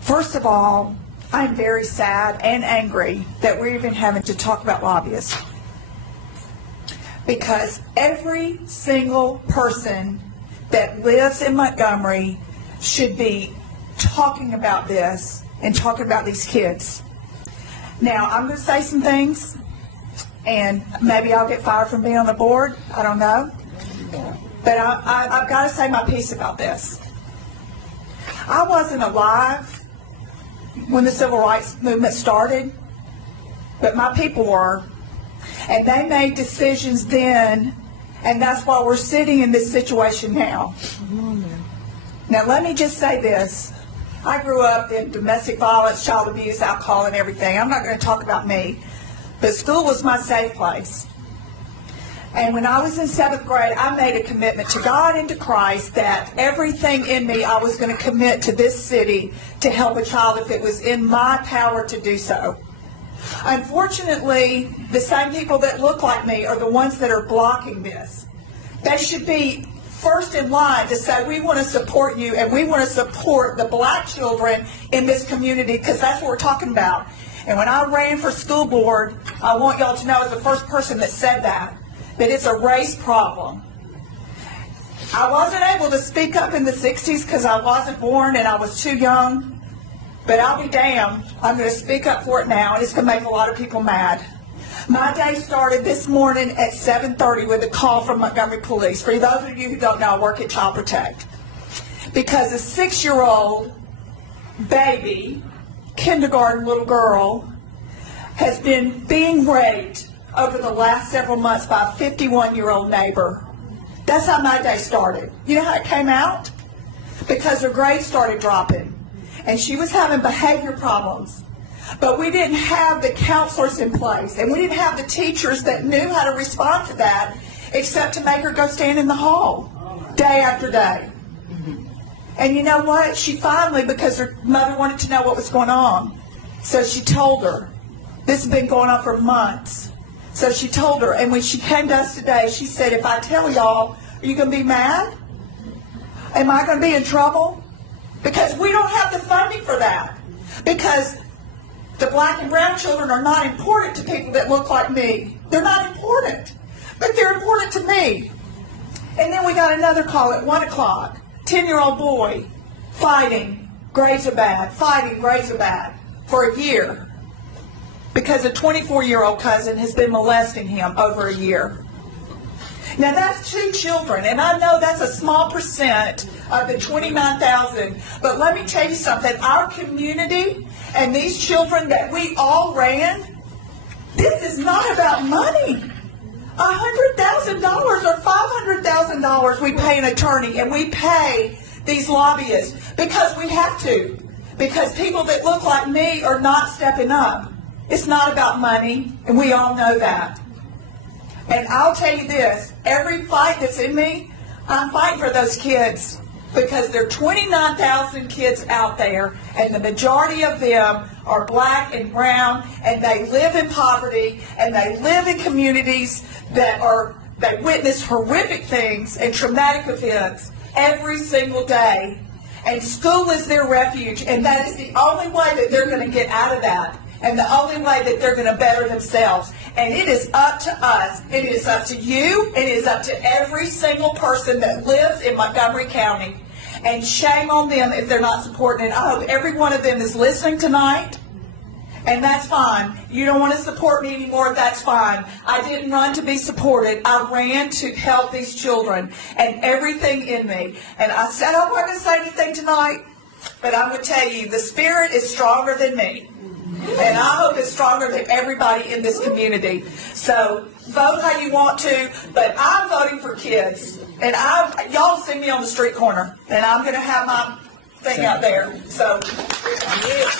First of all, I'm very sad and angry that we're even having to talk about lobbyists. Because every single person that lives in Montgomery should be talking about this and talking about these kids. Now, I'm going to say some things, and maybe I'll get fired from being on the board. I don't know. But I've got to say my piece about this. I wasn't alive when the civil rights movement started, but my people were. And they made decisions then, and that's why we're sitting in this situation now. Now, let me just say this. I grew up in domestic violence, child abuse, alcohol, and everything. I'm not going to talk about me, but school was my safe place. And when I was in 7th grade, I made a commitment to God and to Christ that everything in me I was going to commit to this city to help a child if it was in my power to do so. Unfortunately, the same people that look like me are the ones that are blocking this. They should be first in line to say, we want to support you and we want to support the black children in this community, because that's what we're talking about. And when I ran for school board, I want y'all to know as the first person that said that it's a race problem. I wasn't able to speak up in the 60s because I wasn't born and I was too young. But I'll be damned, I'm going to speak up for it now, and it's going to make a lot of people mad. My day started this morning at 7:30 with a call from Montgomery Police. For those of you who don't know, I work at Child Protect. Because a 6-year-old baby, kindergarten little girl, has been being raped over the last several months by a 51-year-old neighbor. That's how my day started. You know how it came out? Because her grades started dropping. And she was having behavior problems. But we didn't have the counselors in place, and we didn't have the teachers that knew how to respond to that, except to make her go stand in the hall day after day. And you know what? She finally, because her mother wanted to know what was going on, so she told her. This has been going on for months. So she told her, and when she came to us today, she said, if I tell y'all, are you going to be mad? Am I going to be in trouble? Because we don't have the funding for that. Because the black and brown children are not important to people that look like me. They're not important. But they're important to me. And then we got another call at 1 o'clock. 10-year-old boy fighting, grades are bad, fighting, grades are bad, for a year. Because a 24-year-old cousin has been molesting him over a year. Now that's 2 children, and I know that's a small percent of the 29,000, but let me tell you something, our community and these children that we all ran, this is not about money. $100,000 or $500,000 we pay an attorney, and we pay these lobbyists because we have to, because people that look like me are not stepping up. It's not about money, and we all know that. And I'll tell you this, every fight that's in me, I'm fighting for those kids, because there are 29,000 kids out there, and the majority of them are black and brown, and they live in poverty, and they live in communities that witness horrific things and traumatic events every single day. And school is their refuge, and that is the only way that they're going to get out of that. And the only way that they're going to better themselves. And it is up to us. It is up to you. It is up to every single person that lives in Montgomery County. And shame on them if they're not supporting it. I hope every one of them is listening tonight. And that's fine. You don't want to support me anymore, that's fine. I didn't run to be supported. I ran to help these children and everything in me. And I said I wasn't going to say anything tonight, but I'm going to tell you, the Spirit is stronger than me. And I hope it's stronger than everybody in this community. So vote how you want to, but I'm voting for kids. And y'all see me on the street corner, and I'm going to have my thing out there. So, yeah.